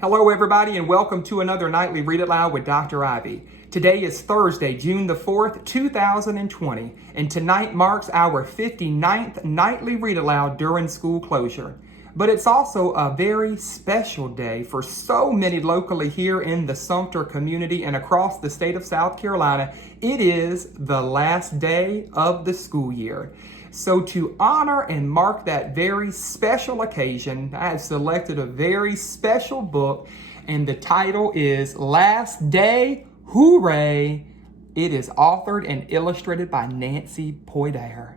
Hello everybody and welcome to another nightly Read Aloud with Dr. Ivey. Today is Thursday, June the 4th, 2020, and tonight marks our 59th nightly Read Aloud during school closure. But it's also a very special day for so many locally here in the Sumter community and across the state of South Carolina. It is the last day of the school year. So to honor and mark that very special occasion, I have selected a very special book, and the title is Last Day, Hooray! It is authored and illustrated by Nancy Poydare.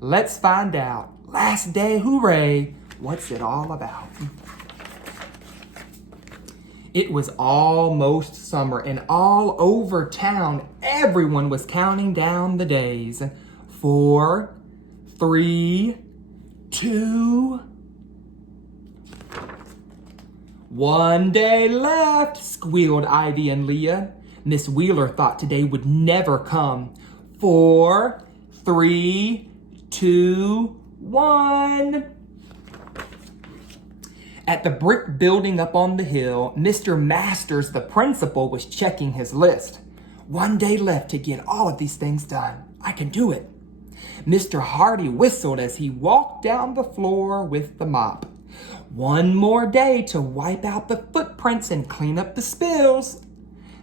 Let's find out. Last Day, Hooray! What's it all about? It was almost summer, and all over town, everyone was counting down the days. 4, 3, 2, 1 day left, squealed Ivy and Leah. Miss Wheeler thought today would never come. 4, 3, 2, 1. At the brick building up on the hill, Mr. Masters, the principal, was checking his list. 1 day left to get all of these things done. I can do it. Mr. Hardy whistled as he walked down the floor with the mop. 1 more day to wipe out the footprints and clean up the spills.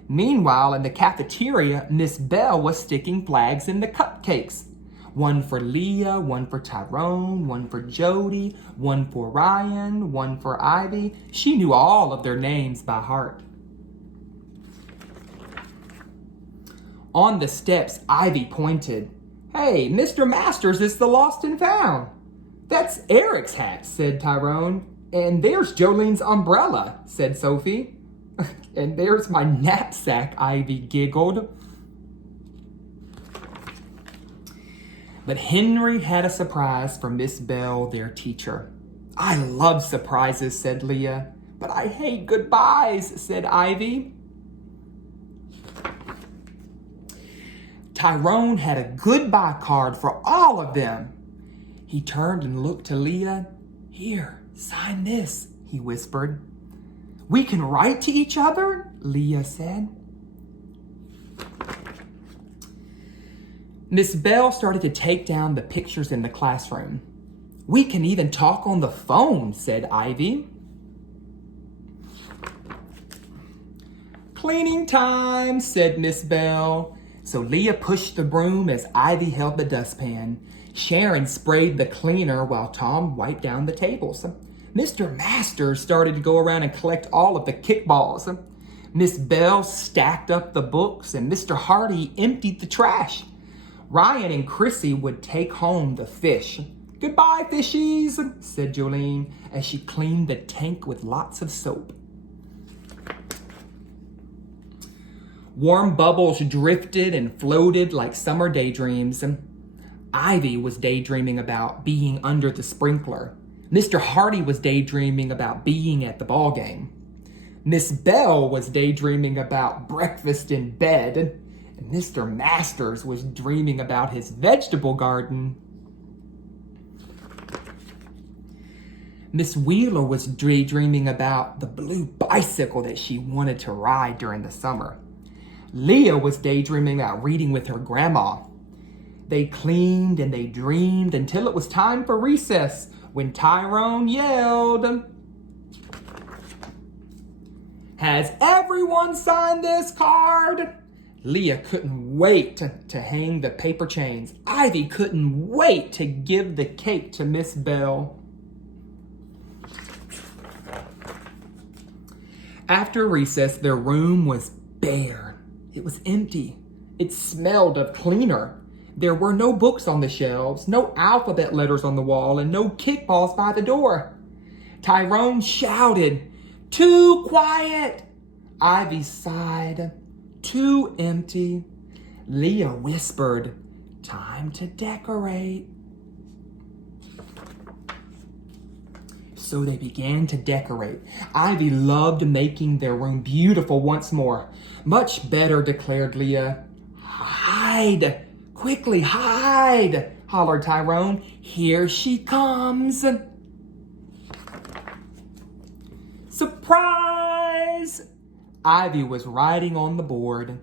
Meanwhile, in the cafeteria, Miss Bell was sticking flags in the cupcakes. 1 for Leah, 1 for Tyrone, 1 for Jody, 1 for Ryan, 1 for Ivy. She knew all of their names by heart. On the steps, Ivy pointed. Hey, Mr. Masters is the lost and found. That's Eric's hat, said Tyrone. And there's Jolene's umbrella, said Sophie. And there's my knapsack, Ivy giggled. But Henry had a surprise for Miss Bell, their teacher. I love surprises, said Leah. But I hate goodbyes, said Ivy. Tyrone had a goodbye card for all of them. He turned and looked to Leah. Here, sign this, he whispered. We can write to each other, Leah said. Miss Bell started to take down the pictures in the classroom. We can even talk on the phone, said Ivy. Cleaning time, said Miss Bell. So Leah pushed the broom as Ivy held the dustpan. Sharon sprayed the cleaner while Tom wiped down the tables. Mr. Masters started to go around and collect all of the kickballs. Miss Bell stacked up the books and Mr. Hardy emptied the trash. Ryan and Chrissy would take home the fish. Goodbye, fishies, said Jolene as she cleaned the tank with lots of soap. Warm bubbles drifted and floated like summer daydreams. Ivy was daydreaming about being under the sprinkler. Mr. Hardy was daydreaming about being at the ball game. Miss Bell was daydreaming about breakfast in bed. And Mr. Masters was dreaming about his vegetable garden. Miss Wheeler was daydreaming about the blue bicycle that she wanted to ride during the summer. Leah was daydreaming about reading with her grandma. They cleaned and they dreamed until it was time for recess when Tyrone yelled, Has everyone signed this card? Leah couldn't wait to hang the paper chains. Ivy couldn't wait to give the cake to Miss Bell. After recess, their room was bare. It was empty. It smelled of cleaner. There were no books on the shelves, no alphabet letters on the wall, and no kickballs by the door. Tyrone shouted, Too quiet! Ivy sighed, Too empty. Leah whispered, Time to decorate. So they began to decorate. Ivy loved making their room beautiful once more. Much better, declared Leah. Hide! Quickly, hide! Hollered Tyrone. Here she comes. Surprise! Ivy was writing on the board,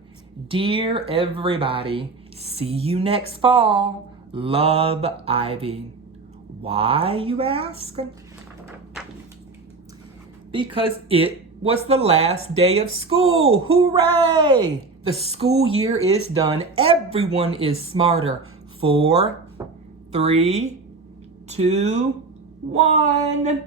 "Dear everybody, see you next fall. Love, Ivy." Why, you ask? Because it was the last day of school. Hooray! The school year is done. Everyone is smarter. 4, 3, 2, 1.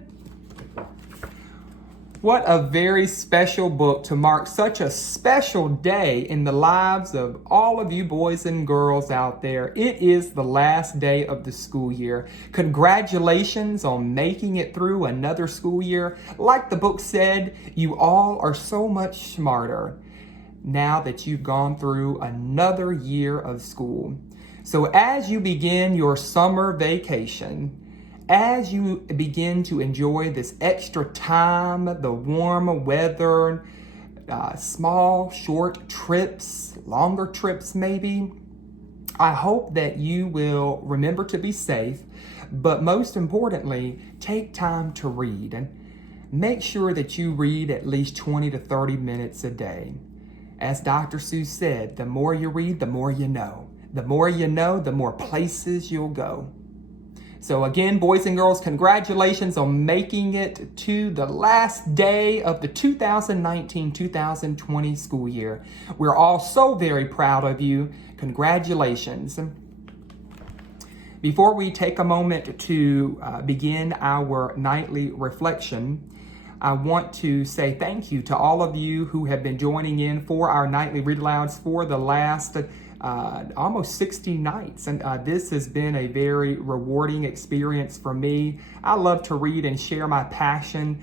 What a very special book to mark such a special day in the lives of all of you boys and girls out there. It is the last day of the school year. Congratulations on making it through another school year. Like the book said, you all are so much smarter now that you've gone through another year of school. So as you begin your summer vacation, as you begin to enjoy this extra time, the warm weather, small, short trips, longer trips maybe, I hope that you will remember to be safe, but most importantly, take time to read. And make sure that you read at least 20 to 30 minutes a day. As Dr. Seuss said, the more you read, the more you know. The more you know, the more places you'll go. So again, boys and girls, congratulations on making it to the last day of the 2019-2020 school year. We're all so very proud of you. Congratulations. Before we take a moment to begin our nightly reflection, I want to say thank you to all of you who have been joining in for our nightly read alouds for the last almost 60 nights. And this has been a very rewarding experience for me. I love to read and share my passion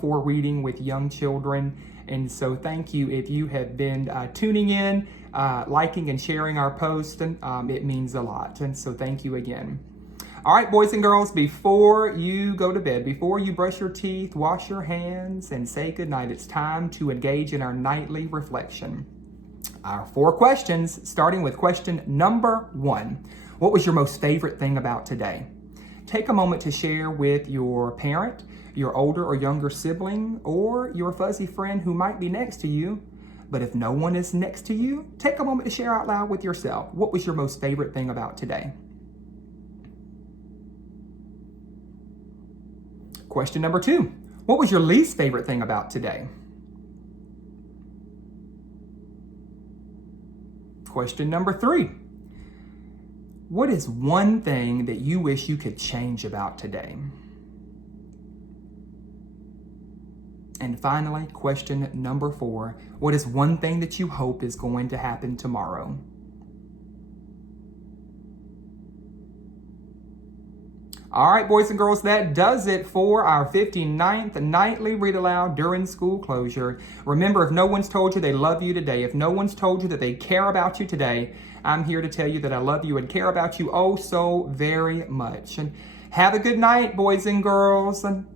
for reading with young children. And so thank you if you have been tuning in, liking and sharing our posts. It means a lot. And so thank you again. All right, boys and girls, before you go to bed, before you brush your teeth, wash your hands, and say goodnight, it's time to engage in our nightly reflection. Our 4 questions, starting with question number 1. What was your most favorite thing about today? Take a moment to share with your parent, your older or younger sibling, or your fuzzy friend who might be next to you. But if no one is next to you, take a moment to share out loud with yourself. What was your most favorite thing about today? Question number 2. What was your least favorite thing about today? Question number 3. What is one thing that you wish you could change about today? And finally, question number 4. What is one thing that you hope is going to happen tomorrow? All right, boys and girls, that does it for our 59th nightly read aloud during school closure. Remember, if no one's told you they love you today, if no one's told you that they care about you today, I'm here to tell you that I love you and care about you oh so very much. And have a good night, boys and girls. And